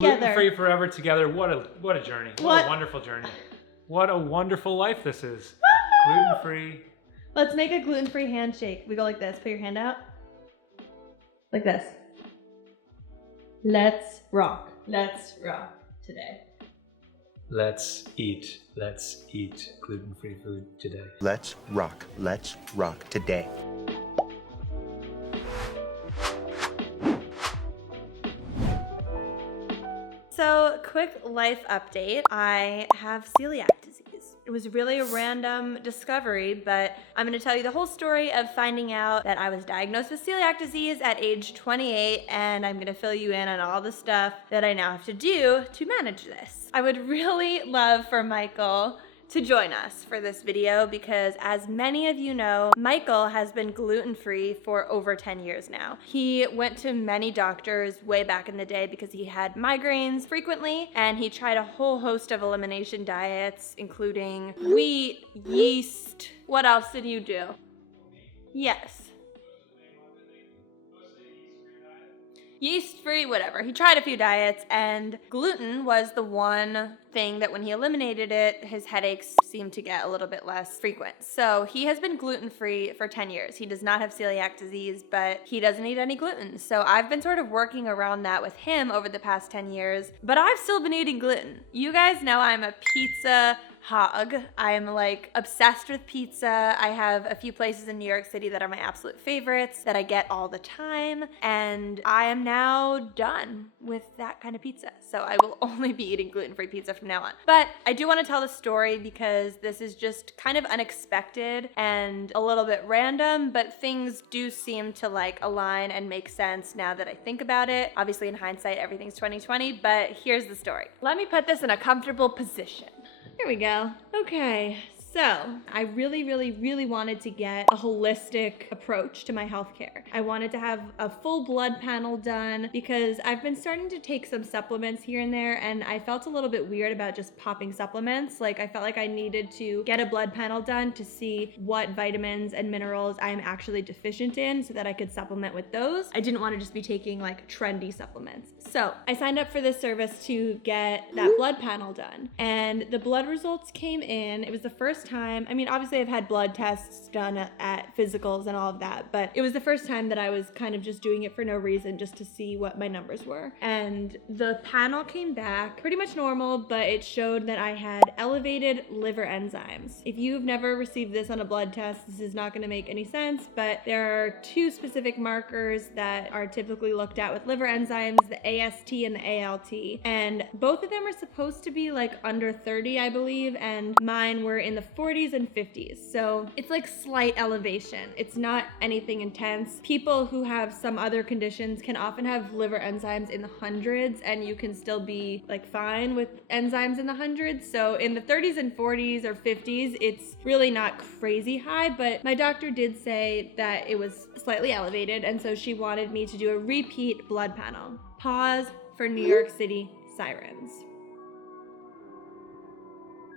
Gluten-free forever together. What a journey. What a wonderful journey. What a wonderful life this is. Gluten-free. Let's make a gluten-free handshake. We go like this. Put your hand out. Like this. Let's rock. Let's rock today. Let's eat gluten-free food today. Let's rock today. So, quick life update. I have celiac disease. It was really a random discovery, but I'm going to tell you the whole story of finding out that I was diagnosed with celiac disease at age 28, and I'm going to fill you in on all the stuff that I now have to do to manage this. I would really love for Michael to join us for this video because, as many of you know, Michael has been gluten-free for over 10 years now. He went to many doctors way back in the day because he had migraines frequently, and he tried a whole host of elimination diets, including wheat, yeast. What else did you do? Yes. Yeast-free, whatever. He tried a few diets, and gluten was the one thing that when he eliminated it, his headaches seemed to get a little bit less frequent. So he has been gluten-free for 10 years. He does not have celiac disease, but he doesn't eat any gluten. So I've been sort of working around that with him over the past 10 years, but I've still been eating gluten. You guys know I'm a pizza hog. I'm like obsessed with pizza. I have a few places in New York City that are my absolute favorites that I get all the time, and I am now done with that kind of pizza. So I will only be eating gluten-free pizza from now on. But I do want to tell the story because this is just kind of unexpected and a little bit random, but things do seem to like align and make sense now that I think about it. Obviously in hindsight, everything's 2020, but here's the story. Let me put this in a comfortable position. Here we go. Okay. So I really wanted to get a holistic approach to my healthcare. I wanted to have a full blood panel done because I've been starting to take some supplements here and there, and I felt a little bit weird about just popping supplements. Like, I felt like I needed to get a blood panel done to see what vitamins and minerals I'm actually deficient in so that I could supplement with those. I didn't want to just be taking like trendy supplements. So I signed up for this service to get that blood panel done, and the blood results came in. It was the first time. I mean, obviously I've had blood tests done at physicals and all of that, but it was the first time that I was kind of just doing it for no reason, just to see what my numbers were. And the panel came back pretty much normal, but it showed that I had elevated liver enzymes. If you've never received this on a blood test, this is not going to make any sense, but there are two specific markers that are typically looked at with liver enzymes, the AST and the ALT, and both of them are supposed to be like under 30, I believe, and mine were in the 40s and 50s. So it's like slight elevation. It's not anything intense. People who have some other conditions can often have liver enzymes in the hundreds, and you can still be like fine with enzymes in the hundreds. So in the 30s and 40s or 50s, it's really not crazy high, but my doctor did say that it was slightly elevated, and so she wanted me to do a repeat blood panel. Pause for New York City sirens.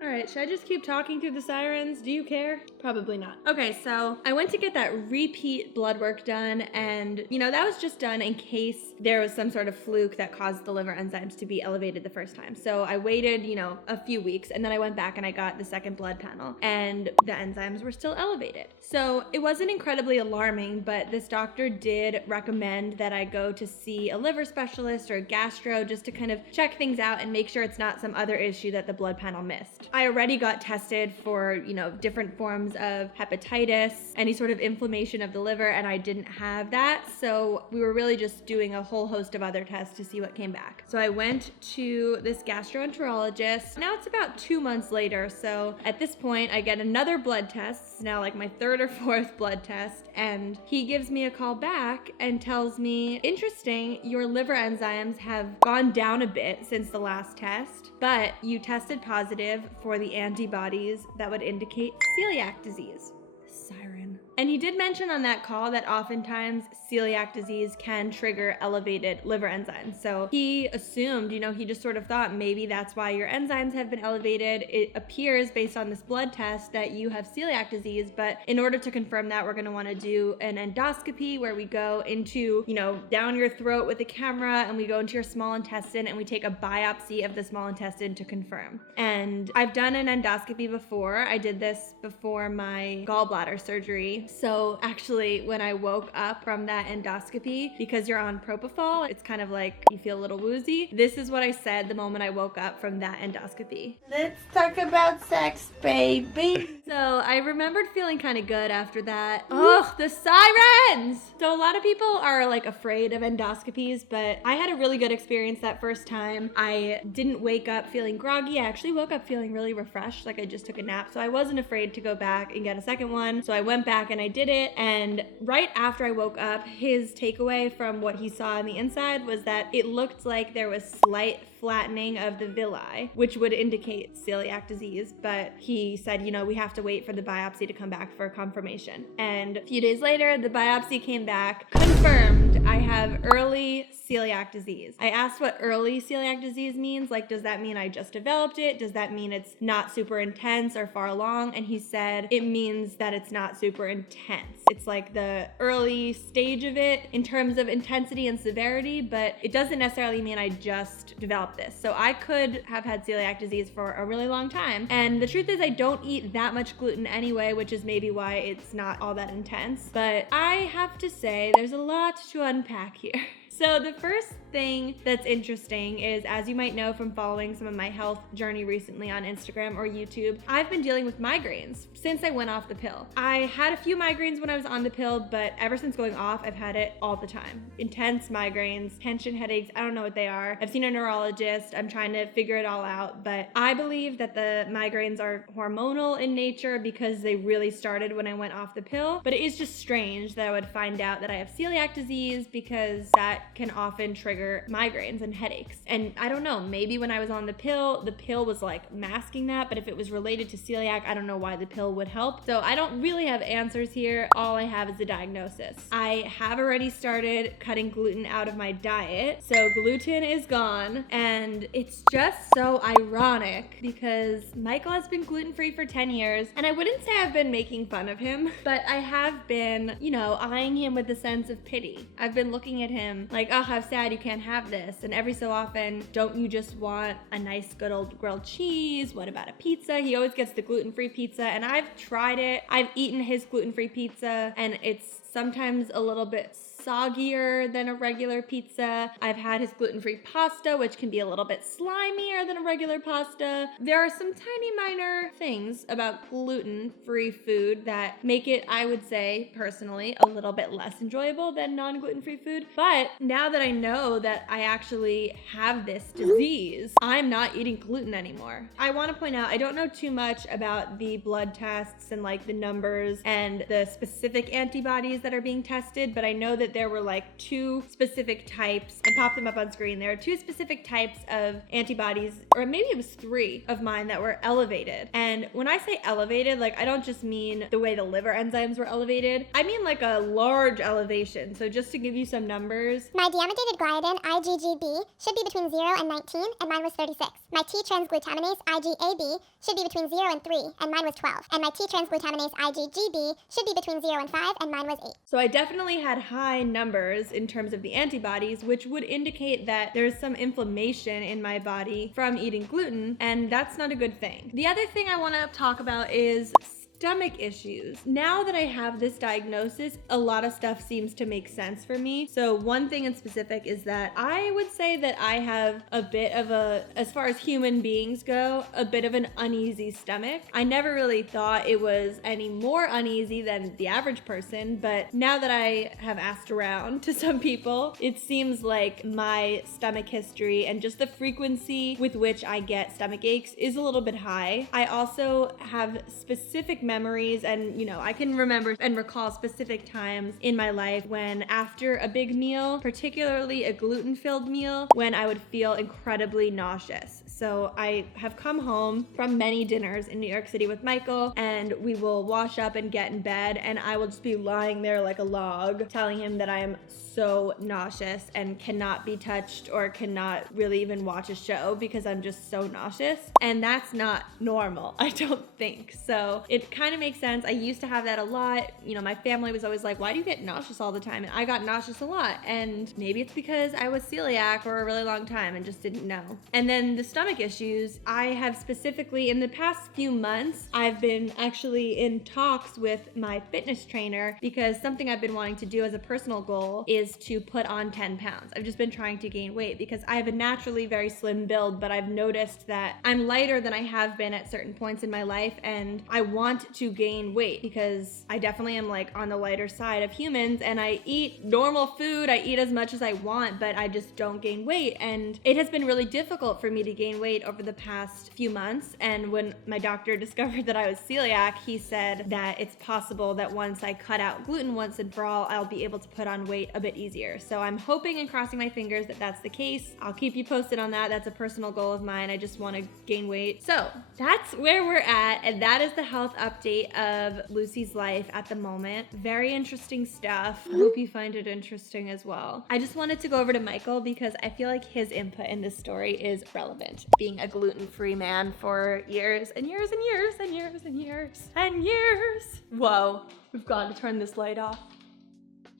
All right, should I just keep talking through the sirens? Do you care? Probably not. Okay, so I went to get that repeat blood work done, and that was just done in case there was some sort of fluke that caused the liver enzymes to be elevated the first time. So I waited, a few weeks, and then I went back and I got the second blood panel, and the enzymes were still elevated. So it wasn't incredibly alarming, but this doctor did recommend that I go to see a liver specialist or a gastro just to kind of check things out and make sure it's not some other issue that the blood panel missed. I already got tested for, different forms of hepatitis, any sort of inflammation of the liver, and I didn't have that. So we were really just doing a whole host of other tests to see what came back. So I went to this gastroenterologist. Now it's about 2 months later. So at this point, I get another blood test. It's now like my third or fourth blood test. And he gives me a call back and tells me, interesting, your liver enzymes have gone down a bit since the last test, but you tested positive for the antibodies that would indicate celiac disease. Siren. And he did mention on that call that oftentimes celiac disease can trigger elevated liver enzymes. So he assumed, he just sort of thought maybe that's why your enzymes have been elevated. It appears based on this blood test that you have celiac disease, but in order to confirm that, we're going to want to do an endoscopy where we go into, down your throat with a camera, and we go into your small intestine and we take a biopsy of the small intestine to confirm. And I've done an endoscopy before. I did this before my gallbladder surgery. So actually, when I woke up from that endoscopy, because you're on propofol, it's kind of like you feel a little woozy. This is what I said the moment I woke up from that endoscopy. Let's talk about sex, baby. So I remembered feeling kind of good after that. Ugh, the sirens! So a lot of people are like afraid of endoscopies, but I had a really good experience that first time. I didn't wake up feeling groggy. I actually woke up feeling really refreshed, like I just took a nap. So I wasn't afraid to go back and get a second one. So I went back and I did it. And right after I woke up, his takeaway from what he saw on the inside was that it looked like there was slight flattening of the villi, which would indicate celiac disease. But he said, we have to wait for the biopsy to come back for confirmation. And a few days later, the biopsy came back, confirmed I have early celiac disease. I asked what early celiac disease means. Like, does that mean I just developed it? Does that mean it's not super intense or far along? And he said it means that it's not super intense. It's like the early stage of it in terms of intensity and severity, but it doesn't necessarily mean I just developed this. So I could have had celiac disease for a really long time. And the truth is I don't eat that much gluten anyway, which is maybe why it's not all that intense. But I have to say there's a lot to unpack here. So the first thing that's interesting is, as you might know from following some of my health journey recently on Instagram or YouTube, I've been dealing with migraines since I went off the pill. I had a few migraines when I was on the pill, but ever since going off, I've had it all the time. Intense migraines, tension headaches, I don't know what they are. I've seen a neurologist, I'm trying to figure it all out, but I believe that the migraines are hormonal in nature because they really started when I went off the pill. But it is just strange that I would find out that I have celiac disease, because that can often trigger migraines and headaches. And I don't know, maybe when I was on the pill was like masking that, but if it was related to celiac, I don't know why the pill would help. So I don't really have answers here. All I have is a diagnosis. I have already started cutting gluten out of my diet, so gluten is gone. And it's just so ironic because Michael has been gluten-free for 10 years, and I wouldn't say I've been making fun of him, but I have been, eyeing him with a sense of pity. I've been looking at him like, oh, how sad you can't have this. And every so often, don't you just want a nice good old grilled cheese? What about a pizza? He always gets the gluten-free pizza, and I've tried it. I've eaten his gluten-free pizza, and it's sometimes a little bit soggier than a regular pizza. I've had his gluten-free pasta, which can be a little bit slimier than a regular pasta. There are some tiny minor things about gluten-free food that make it, I would say, personally, a little bit less enjoyable than non-gluten-free food. But now that I know that I actually have this disease, I'm not eating gluten anymore. I want to point out, I don't know too much about the blood tests and like the numbers and the specific antibodies that are being tested, but I know that there were like two specific types. I popped them up on screen. There are two specific types of antibodies, or maybe it was 3 of mine that were elevated. And when I say elevated, like I don't just mean the way the liver enzymes were elevated. I mean like a large elevation. So just to give you some numbers. My deamidated gliadin, IgGB, should be between 0 and 19, and mine was 36. My T-transglutaminase, IgAB, should be between 0 and 3, and mine was 12. And my T-transglutaminase, IgGB, should be between 0 and 5, and mine was 8. So I definitely had high numbers in terms of the antibodies, which would indicate that there's some inflammation in my body from eating gluten, and that's not a good thing. The other thing I want to talk about is stomach issues. Now that I have this diagnosis, a lot of stuff seems to make sense for me. So one thing in specific is that I would say that I have a bit of a, as far as human beings go, a bit of an uneasy stomach. I never really thought it was any more uneasy than the average person, but now that I have asked around to some people, it seems like my stomach history and just the frequency with which I get stomach aches is a little bit high. I also have specific memories, and I can remember and recall specific times in my life when after a big meal, particularly a gluten-filled meal, when I would feel incredibly nauseous. So I have come home from many dinners in New York City with Michael, and we will wash up and get in bed, and I will just be lying there like a log, telling him that I am so nauseous and cannot be touched or cannot really even watch a show because I'm just so nauseous. And that's not normal, I don't think. So it kind of makes sense. I used to have that a lot. You know, my family was always like, why do you get nauseous all the time? And I got nauseous a lot. And maybe it's because I was celiac for a really long time and just didn't know. And then the stomach issues, I have specifically in the past few months, I've been actually in talks with my fitness trainer because something I've been wanting to do as a personal goal is to put on 10 pounds. I've just been trying to gain weight because I have a naturally very slim build, but I've noticed that I'm lighter than I have been at certain points in my life, and I want to gain weight because I definitely am like on the lighter side of humans, and I eat normal food, I eat as much as I want, but I just don't gain weight. And it has been really difficult for me to gain weight over the past few months. And when my doctor discovered that I was celiac, he said that it's possible that once I cut out gluten once and for all, I'll be able to put on weight a bit easier. So I'm hoping and crossing my fingers that that's the case. I'll keep you posted on that. That's a personal goal of mine. I just want to gain weight. So that's where we're at, and that is the health update of Lucie's life at the moment. Very interesting stuff. I hope you find it interesting as well. I just wanted to go over to Michael because I feel like his input in this story is relevant. Being a gluten-free man for years and years and years and years and years and years. Whoa, we've got to turn this light off.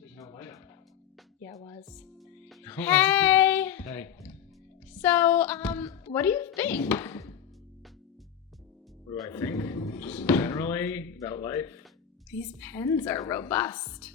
There's no light on. Yeah, it was. Hey! Hey. So, what do you think? What do I think? Just generally about life? These pens are robust.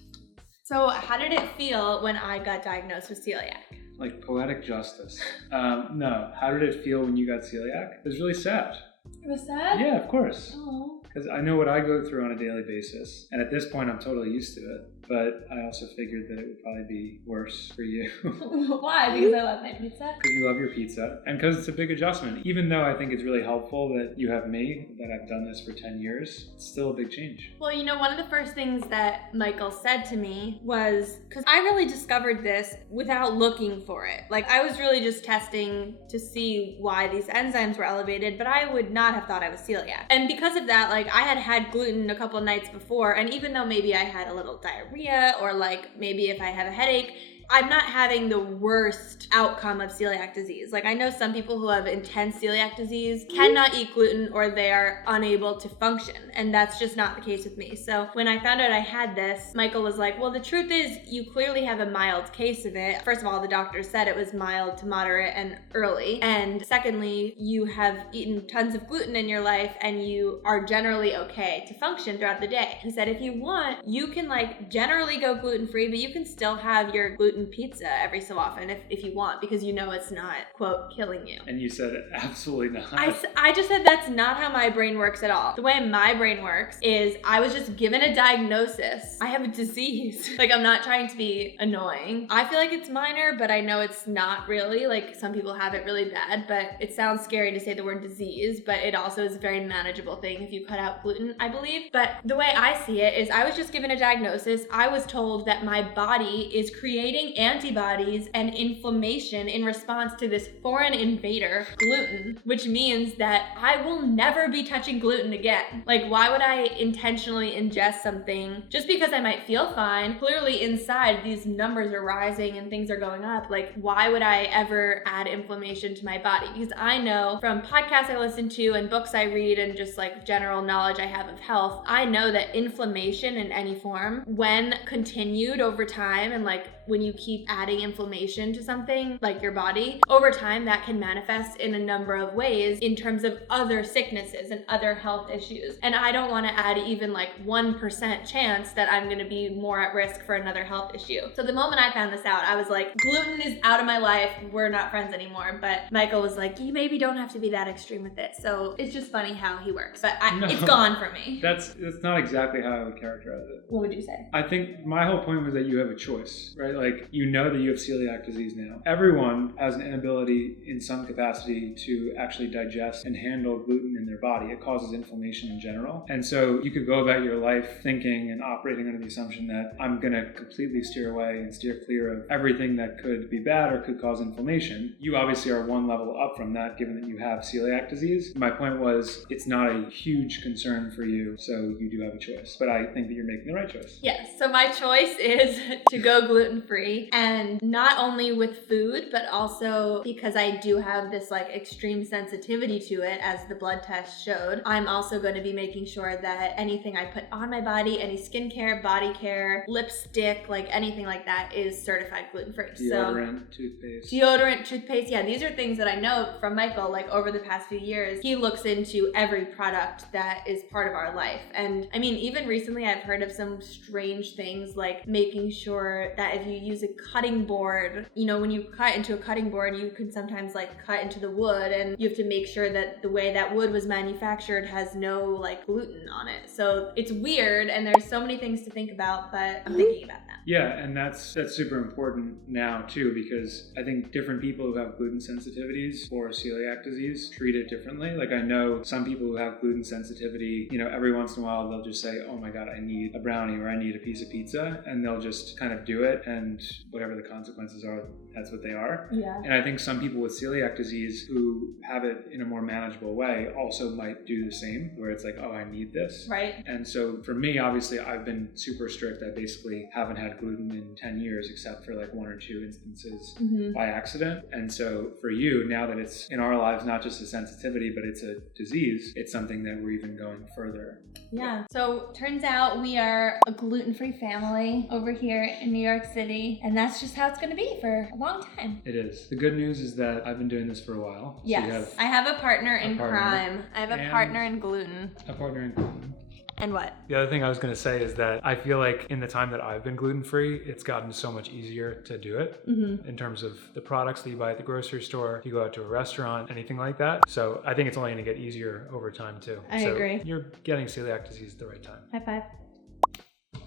So, how did it feel when I got diagnosed with celiac? Like poetic justice. No. How did it feel when you got celiac? It was really sad. It was sad? Yeah, of course. Oh. Because I know what I go through on a daily basis. And at this point, I'm totally used to it. But I also figured that it would probably be worse for you. Why? Because I love my pizza? Because you love your pizza. And because it's a big adjustment. Even though I think it's really helpful that you have me, that I've done this for 10 years, it's still a big change. Well, you know, one of the first things that Michael said to me was, because I really discovered this without looking for it. Like, I was really just testing to see why these enzymes were elevated, but I would not have thought I was celiac. And because of that, like, I had had gluten a couple nights before, and even though maybe I had a little diarrhea, or like maybe if I have a headache, I'm not having the worst outcome of celiac disease. Like, I know some people who have intense celiac disease cannot eat gluten or they are unable to function, and that's just not the case with me. So when I found out I had this, Michael was like, well, the truth is you clearly have a mild case of it. First of all, the doctor said it was mild to moderate and early. And secondly, you have eaten tons of gluten in your life and you are generally okay to function throughout the day. He said, if you want, you can like generally go gluten-free, but you can still have your gluten pizza every so often if you want, because you know it's not, quote, killing you. And you said absolutely not. I just said that's not how my brain works at all. The way my brain works is I was just given a diagnosis. I have a disease. Like, I'm not trying to be annoying. I feel like it's minor, but I know it's not really. Like, some people have it really bad, but it sounds scary to say the word disease, but it also is a very manageable thing if you cut out gluten, I believe. But the way I see it is I was just given a diagnosis. I was told that my body is creating antibodies and inflammation in response to this foreign invader, gluten, which means that I will never be touching gluten again. Like, why would I intentionally ingest something just because I might feel fine? Clearly inside these numbers are rising and things are going up. Like, why would I ever add inflammation to my body? Because I know from podcasts I listen to and books I read and just like general knowledge I have of health, I know that inflammation in any form, when continued over time, and like when you keep adding inflammation to something like your body, over time that can manifest in a number of ways in terms of other sicknesses and other health issues. And I don't want to add even like 1% chance that I'm going to be more at risk for another health issue. So the moment I found this out, I was like, gluten is out of my life. We're not friends anymore. But Michael was like, you maybe don't have to be that extreme with it. So it's just funny how he works. But it's gone for me. That's not exactly how I would characterize it. What would you say? I think my whole point was that you have a choice, right? right? Like, you know that you have celiac disease now. Everyone has an inability in some capacity to actually digest and handle gluten in their body. It causes inflammation in general. And so you could go about your life thinking and operating under the assumption that I'm going to completely steer away and steer clear of everything that could be bad or could cause inflammation. You obviously are one level up from that, given that you have celiac disease. My point was, it's not a huge concern for you, so you do have a choice. But I think that you're making the right choice. Yes, so my choice is to go gluten-free, and not only with food, but also because I do have this like extreme sensitivity to it, as the blood test showed. I'm also going to be making sure that anything I put on my body, any skincare, body care, lipstick, like anything like that is certified gluten-free. Deodorant, toothpaste. Deodorant, toothpaste, yeah, these are things that I know from Michael, like over the past few years. He looks into every product that is part of our life. And I mean, even recently I've heard of some strange things like making sure that if you use a cutting board, you know, when you cut into a cutting board, you can sometimes like cut into the wood, and you have to make sure that the way that wood was manufactured has no like gluten on it. So it's weird, and there's so many things to think about, but I'm thinking about that. Yeah, and that's super important now too, because I think different people who have gluten sensitivities or celiac disease treat it differently. Like, I know some people who have gluten sensitivity, you know, every once in a while they'll just say, oh my God, I need a brownie or I need a piece of pizza, and they'll just kind of do it, and whatever the consequences are, that's what they are. Yeah. And I think some people with celiac disease who have it in a more manageable way also might do the same, where it's like, oh, I need this. Right. And so for me, obviously, I've been super strict. I basically haven't had gluten in 10 years, except for like 1 or 2 instances by accident. And so for you, now that it's in our lives, not just a sensitivity, but it's a disease, it's something that we're even going further. Yeah. So turns out we are a gluten-free family over here in New York City, and that's just how it's going to be for a long time. It is. The good news is that I've been doing this for a while. So Yes. I have a partner in crime. I have a partner in gluten. A partner in gluten. And what? The other thing I was going to say is that I feel like in the time that I've been gluten-free, it's gotten so much easier to do it in terms of the products that you buy at the grocery store, you go out to a restaurant, anything like that. So I think it's only going to get easier over time too. I agree. You're getting celiac disease at the right time. High five.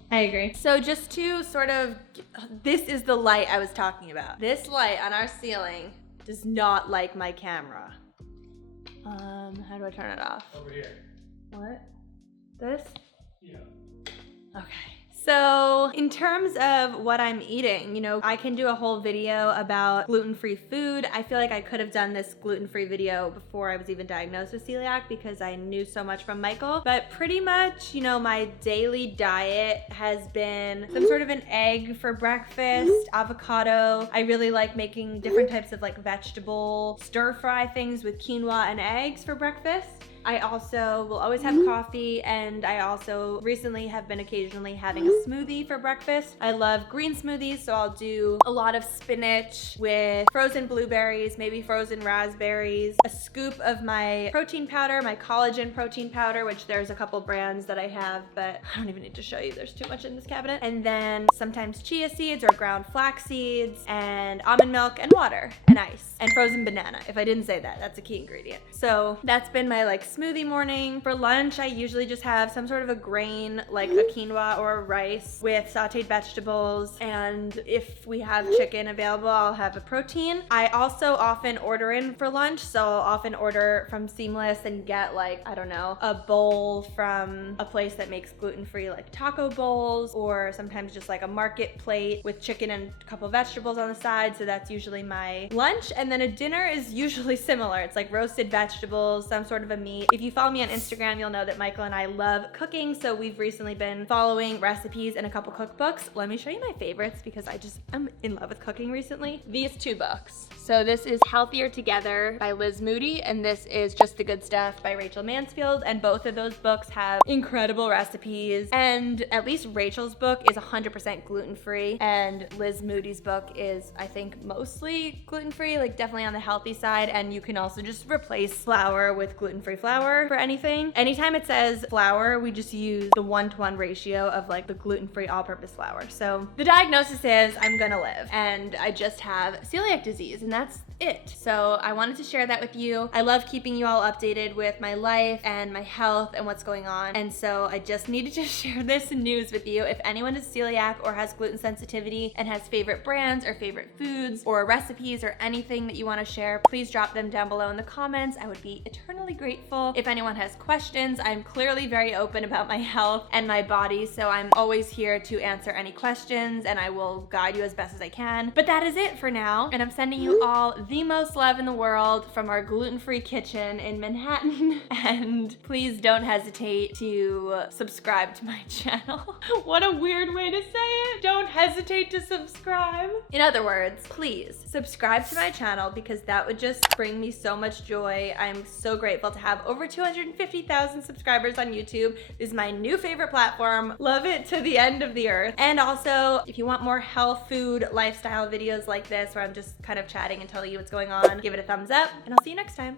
I agree. So just to sort of, this is the light I was talking about. This light on our ceiling does not like my camera. How do I turn it off? Over here. What? This? Yeah. Okay. So in terms of what I'm eating, you know, I can do a whole video about gluten-free food. I feel like I could have done this gluten-free video before I was even diagnosed with celiac because I knew so much from Michael. But pretty much, you know, my daily diet has been some sort of an egg for breakfast, avocado. I really like making different types of like vegetable stir-fry things with quinoa and eggs for breakfast. I also will always have coffee, and I also recently have been occasionally having a smoothie for breakfast. I love green smoothies, so I'll do a lot of spinach with frozen blueberries, maybe frozen raspberries, a scoop of my protein powder, my collagen protein powder, which there's a couple brands that I have, but I don't even need to show you. There's too much in this cabinet. And then sometimes chia seeds or ground flax seeds, and almond milk and water and ice and frozen banana. If I didn't say that, that's a key ingredient. So that's been my like smoothie morning. For lunch, I usually just have some sort of a grain, like a quinoa or a rice with sauteed vegetables. And if we have chicken available, I'll have a protein. I also often order in for lunch. So I'll often order from Seamless and get like, I don't know, a bowl from a place that makes gluten-free like taco bowls, or sometimes just like a market plate with chicken and a couple vegetables on the side. So that's usually my lunch. And then a dinner is usually similar. It's like roasted vegetables, some sort of a meat. If you follow me on Instagram, you'll know that Michael and I love cooking. So we've recently been following recipes in a couple cookbooks. Let me show you my favorites because I'm in love with cooking recently. These 2 books. So this is Healthier Together by Liz Moody, and this is Just the Good Stuff by Rachel Mansfield. And both of those books have incredible recipes. And at least Rachel's book is 100% gluten-free, and Liz Moody's book is, I think, mostly gluten-free, like definitely on the healthy side. And you can also just replace flour with gluten-free flour flour for anything. Anytime it says flour, we just use the 1-to-1 ratio of like the gluten-free all-purpose flour. So the diagnosis is I'm gonna live, and I just have celiac disease, and that's it. So I wanted to share that with you. I love keeping you all updated with my life and my health and what's going on. And so I just needed to share this news with you. If anyone is celiac or has gluten sensitivity and has favorite brands or favorite foods or recipes or anything that you want to share, please drop them down below in the comments. I would be eternally grateful. If anyone has questions, I'm clearly very open about my health and my body. So I'm always here to answer any questions, and I will guide you as best as I can. But that is it for now. And I'm sending you all the most love in the world from our gluten-free kitchen in Manhattan. And please don't hesitate to subscribe to my channel. What a weird way to say it. Don't hesitate to subscribe. In other words, please subscribe to my channel because that would just bring me so much joy. I'm so grateful to have over 250,000 subscribers on YouTube. This is my new favorite platform. Love it to the end of the earth. And also, if you want more health, food, lifestyle videos like this where I'm just kind of chatting and telling you what's going on, give it a thumbs up, and I'll see you next time.